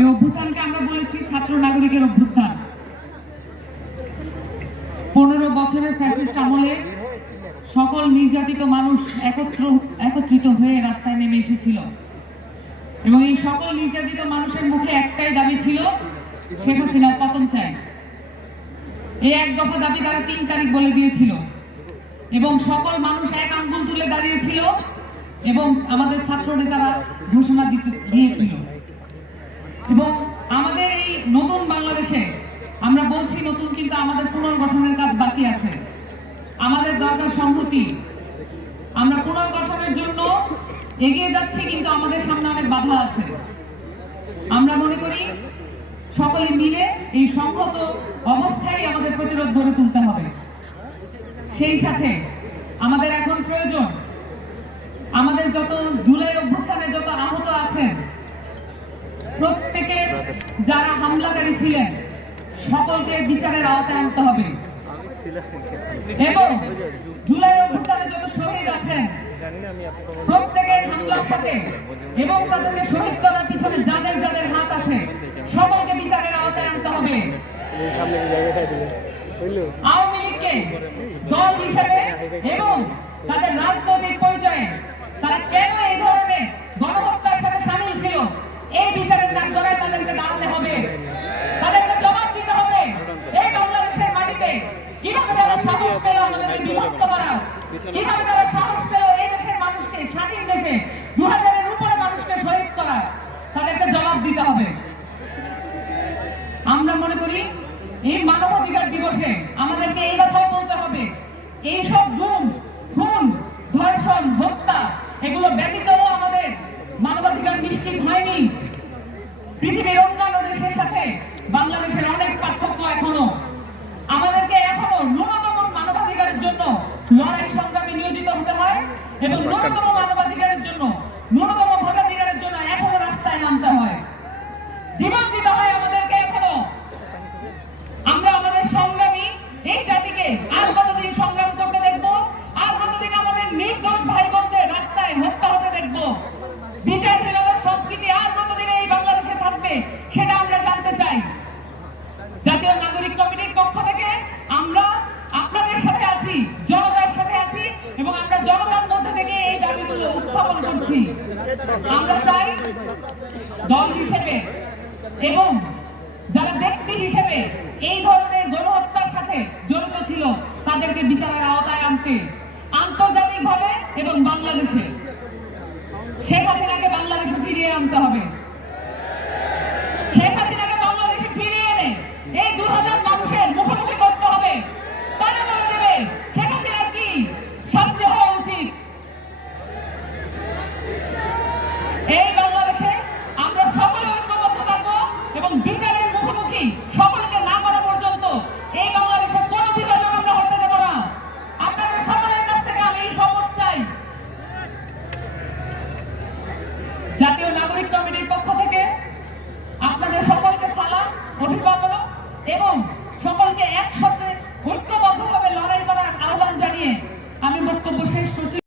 এই অভ্যুত্থানকে আমরা বলেছি ছাত্র নাগরিকের অভ্যুত্থান। 15 বছরের ফ্যাসিস্ট আমলে সকল নির্যাতিত মানুষ একত্রিত হয়ে রাস্তায় নেমে এসেছিল এবং এই সকল নির্যাতিত মানুষের মুখে একটাই দাবি ছিল, শেখ হাসিনার পতন চাই। এই এক দফা দাবি তারা 3 তারিখ বলে দিয়েছিল এবং সকল মানুষ এক আঙ্গুল তুলে দাঁড়িয়েছিল এবং আমাদের ছাত্র নেতারা ঘোষণা দিয়েছিল। এবং আমাদের এই নতুন বাংলাদেশে আমরা বলছি নতুন, কিন্তু আমাদের পুনর্গঠনের কাজ বাকি আছে। আমাদের দরকার সংহতি। আমরা পুনর্গঠনের জন্য এগিয়ে যাচ্ছি, কিন্তু আমাদের সামনে অনেক বাধা আছে। আমরা মনে করি সকলে মিলে এই সংহত অবস্থায় আমাদের প্রতিরোধ গড়ে তুলতে হবে। সেই সাথে আমাদের এখন প্রয়োজন আমাদের যত জুলাই অভ্যুত্থানে যত আহত আছেন প্রত্যেকের যারা হামলাকারী ছিলেন সকলকে বিচারের আওতায় আনতে হবে এবং জুলাই অভ্যুত্থানে যত শহীদ আছেন প্রত্যেকের হামলার সাথে এবং তাদেরকে শহীদ করার পিছনে যাদের যাদের হাত আছে সকলকে বিচারের আওতায় আনতে হবে। আওয়ামী লীগকে দল হিসেবে এবং তাদের রাজনৈতিক পরিচয়ে তারা কেন এই ধরনের গণহত্যার সাথে সামিল ছিল, এই বিচারের কাঠগড়ায় তাদেরকে দাঁড়াতে হবে, তাদেরকে জবাব দিতে হবে। এই বাংলাদেশের মাটিতে কিভাবে তারা সাহস পেল আমাদেরকে বিভক্ত করা, কিভাবে তারা সাহস পেল এই দেশের মানুষকে, স্বাধীন দেশে 2000-এর উপরে মানুষকে শহীদ করা, তাদেরকে জবাব দিতে হবে। আমরা মনে করি এই মানবাধিকার দিবসে আমাদেরকে এই কথাই বলতে হবে, এইসব গুম, খুন, ধর্ষণ, হত্যা এগুলো ব্যতীতও আমাদের মানবাধিকার নিশ্চিত হয়নি। পৃথিবীর অন্যান্য দেশের সাথে বাংলাদেশের অনেক পার্থক্য এখনো। আমাদেরকে এখনো ন্যূনতম মানবাধিকারের জন্য লড়াই সংগ্রামে নিয়োজিত হতে হয় এবং ন্যূনতম মানবাধিকারের জন্য, ন্যূনতম ভোটাধিকারের জন্য এখনো রাস্তায় নামতে হয়, জীবন দিতে হয় আমাদেরকে এখনো। আমরা আমাদের সংগ্রামী এই জাতিকে আর কতদিন সংগ্রাম করতে দেখবো? আর কতদিন আমাদের নির্দোষ ভাই বোনদের রাস্তায় হত্যা হতে দেখবো? বিচারহীনতার সংস্কৃতি আর কতদিন এই বাংলাদেশে থাকবে সেটা আমরা জানতে চাই। জাতীয় নাগরিক কমিটির পক্ষ থেকে আমরা আপনাদের সাথে আছি, জনতার সাথে আছি এবং আমরা জনতার মধ্যে থেকে এই দাবিগুলো উত্থাপন করছি। আমরা চাই দল হিসেবে এবং যারা ব্যক্তি হিসেবে এই ধরনের গণহত্যার সাথে জড়িত ছিল তাদেরকে বিচারের আওতায় আনতে, আন্তর্জাতিকভাবে এবং বাংলাদেশে শেখ হাসিনাকে বাংলাদেশে ফিরিয়ে আনতে হবে।